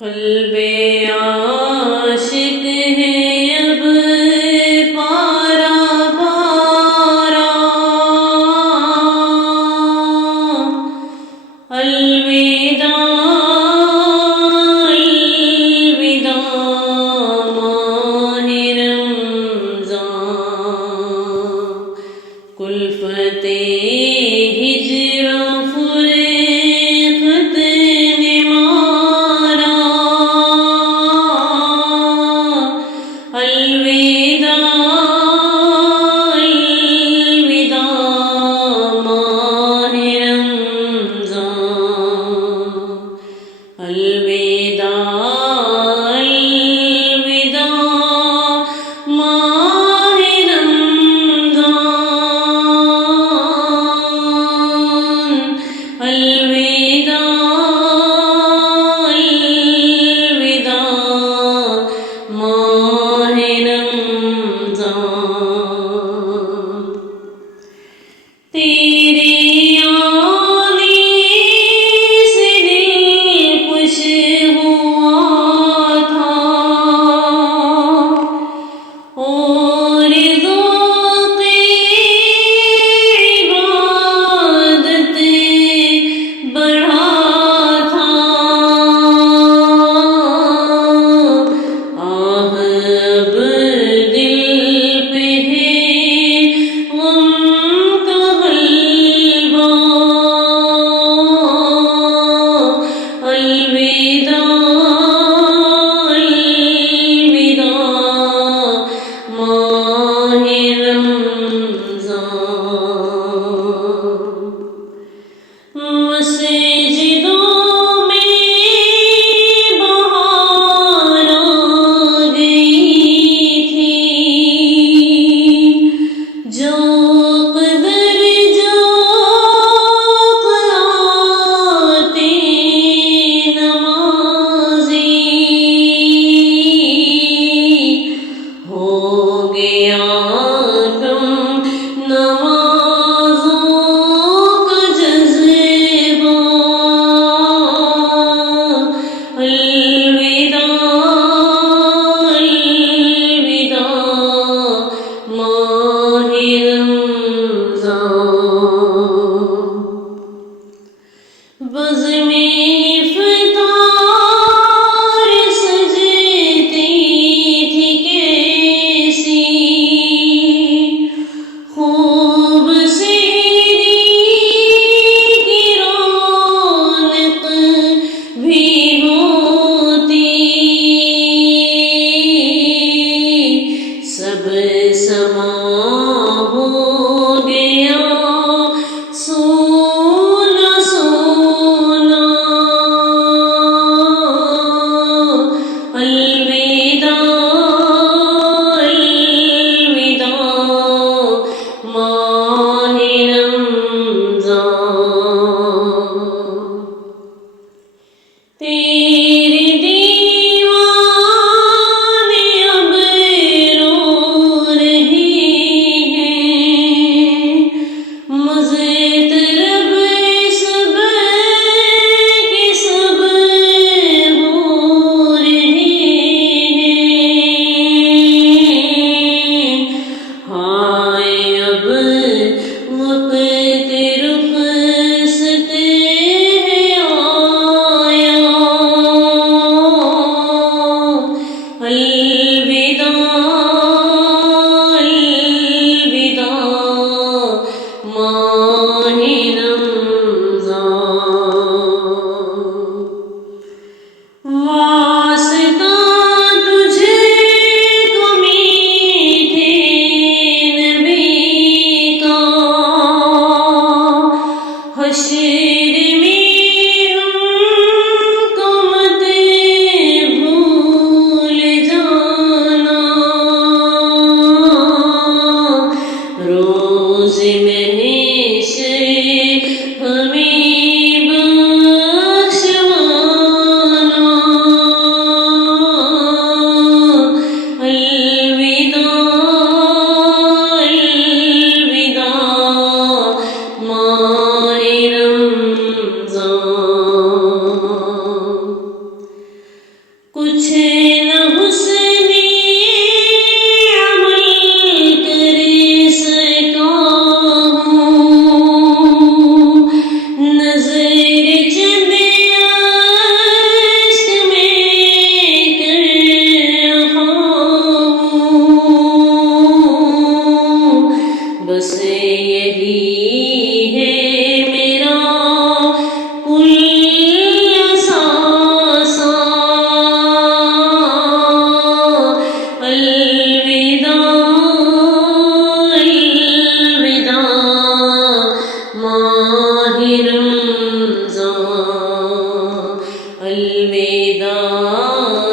قلب عاشق ہے اب پارا پارا، الوداع الوداع ماہ رمضان، کلفت ہجر فرقت نے مارا، الوداع الوداع ماہ رمضان، الوداع الوداع ماہ رمضان، الوداع الوداع ماہ رمضان، تیری آنے سے دل خوش ہوا تھا، اور ذوق عبادت بڑھا تھا، آہ اب دل پہ ہے غم کا غلبہ، الوداع الوداع ماہ رمضان، مسجدوں میں بہار آ گئی تھی، جوق در جوق آتے نمازی، ہو گیا کم نمازوں کا جذبہ، الوداع الوداع ماہ رمضان، بزم افطار سجتی تھی کیسی، خوب سحری کی رونق بھی ہوتی، سب سما ہو گیا سونا سونا، الوداع الوداع ماہ رمضان، تیرے دیوانے اب رو رہے ہیں، مزے طرب سب کے سب ہو رہے ہیں، ہائے اب وقت رخصت ہے آیا، الوداع